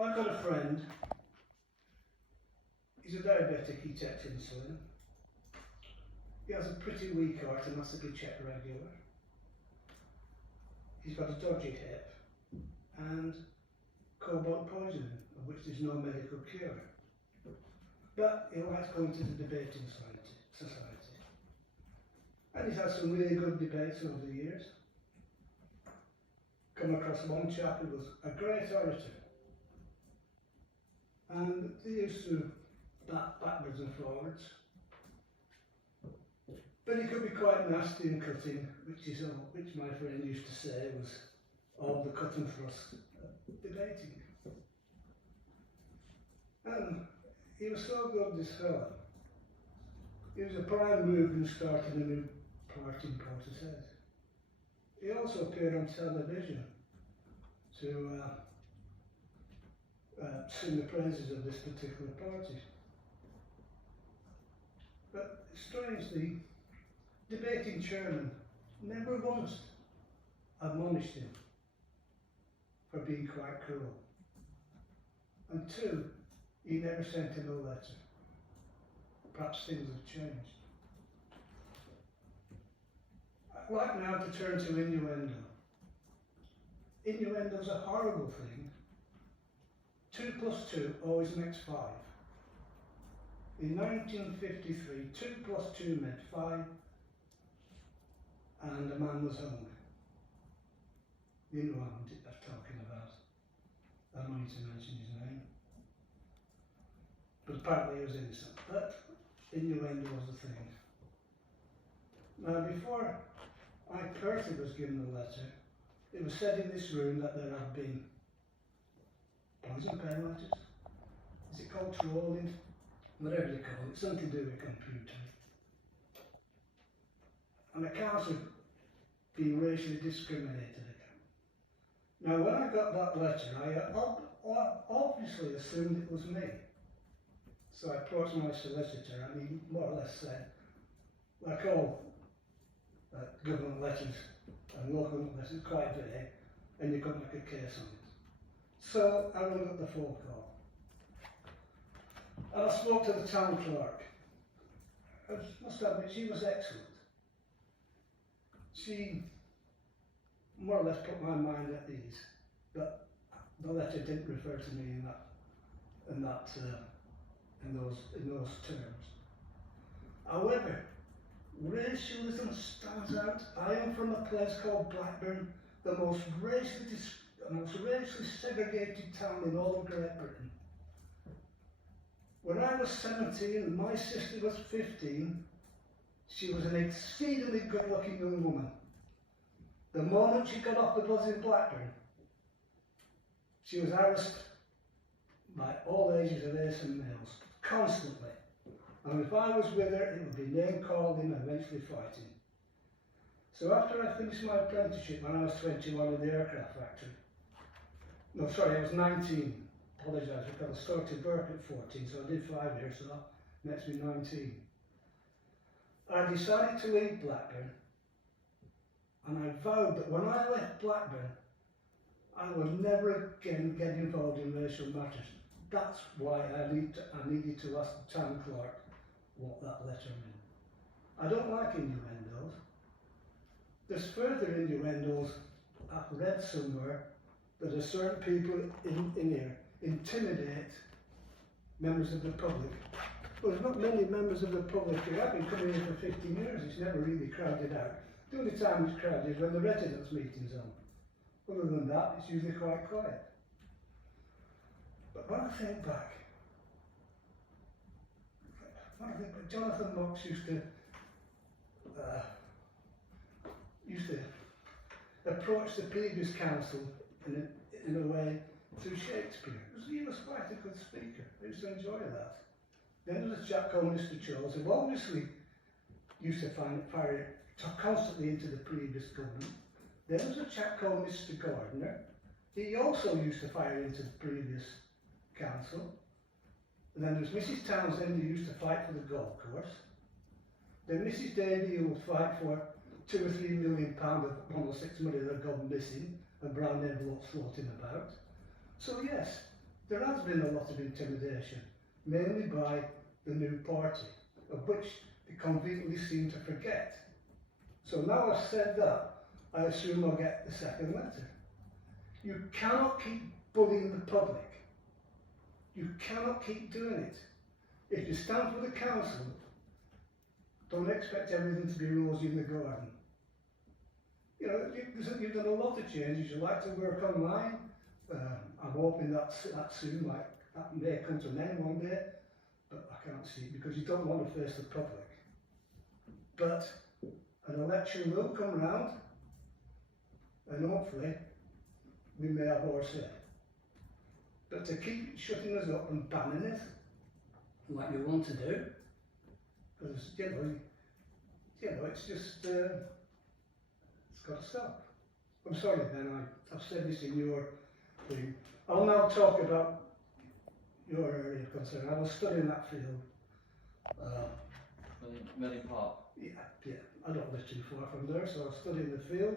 I've got a friend, he's a diabetic, he takes insulin. He has a pretty weak heart and has to be checked regular. He's got a dodgy hip and cobalt poisoning, of which there's no medical cure. But he likes going to the debating society. And he's had some really good debates over the years. Come across one chap who was a great orator. And they used to bat backwards and forwards. But he could be quite nasty and cutting, which my friend used to say was all the cut and thrust debating. And he was so good, this fellow. He was a prime mover in starting a new party in Portishead. He also appeared on television to sing the praises of this particular party. But strangely, the debating chairman never once admonished him for being quite cruel. And two, he never sent him a letter. Perhaps things have changed. I'd like now to turn to innuendo. Innuendo is a horrible thing. 2 + 2 always makes 5. In 1953, 2 + 2 meant 5, and a man was hung. You know what I'm talking about. I don't need to mention his name. But apparently he was innocent. But innuendo was a thing. Now, before I personally was given the letter, it was said in this room that there had been poison pen letters. Is it called trolling? Whatever you call it, something to do with computer. And accounts of being racially discriminated against. Now, when I got that letter, I obviously assumed it was me. So I approached my solicitor, and he more or less said, like all government letters and local letters, quite vague, and you couldn't make a case on it. So I rang up the phone call. And I spoke to the town clerk. I must admit, she was excellent. She more or less put my mind at ease, but the letter didn't refer to me in those terms. However, racialism stands out. I am from a place called Blackburn, the most racially segregated town in all of Great Britain. When I was 17 and my sister was 15, she was an exceedingly good-looking young woman. The moment she got off the bus in Blackburn, she was harassed by all ages of Asian males, constantly. And if I was with her, it would be name-calling and eventually fighting. So after I finished my apprenticeship when I was 21 in the aircraft factory, no, sorry, I was 19, apologise, because I started work at 14, so I did 5 years, so that makes me 19. I decided to leave Blackburn, and I vowed that when I left Blackburn, I would never again get involved in racial matters. That's why I needed to ask the town clerk what that letter meant. I don't like innuendos. There's further innuendos I've read somewhere that a certain people in here intimidate members of the public. Well, there's not many members of the public here. I've been coming here for 15 years. It's never really crowded out. The only time it's crowded is when the residents' meeting's on. Other than that, it's usually quite quiet. But when I think back, Jonathan Knox used to approach the previous council in a way through Shakespeare. He was quite a good speaker. I used to enjoy that. Then there was a chap called Mr. Charles, who obviously used to fire constantly into the previous government. Then there was a chap called Mr. Gardner. He also used to fire into the previous council. And then there was Mrs. Townsend, who used to fight for the golf course. Then Mrs. Davey, who would fight for £2 or £3 million of 106 money that had gone missing and brown envelopes floating about. So yes, there has been a lot of intimidation, mainly by the new party, of which they conveniently seem to forget. So now I've said that, I assume I'll get the second letter. You cannot keep bullying the public. You cannot keep doing it. If you stand for the council, don't expect everything to be rosy in the garden. You know, you've done a lot of changes. You like to work online. I'm hoping that soon, like that may come to an end one day, but I can't see it because you don't want to face the public. But an election will come round, and hopefully we may have our say. But to keep shutting us up and banning it, like you want to do, because you know, it's just it's got to stop. I'm sorry, Ben. I've said this in your thing. I'll now talk about your area of concern. I was studying that field. Milling Park. Yeah. I don't live too far from there, so I was studying the field.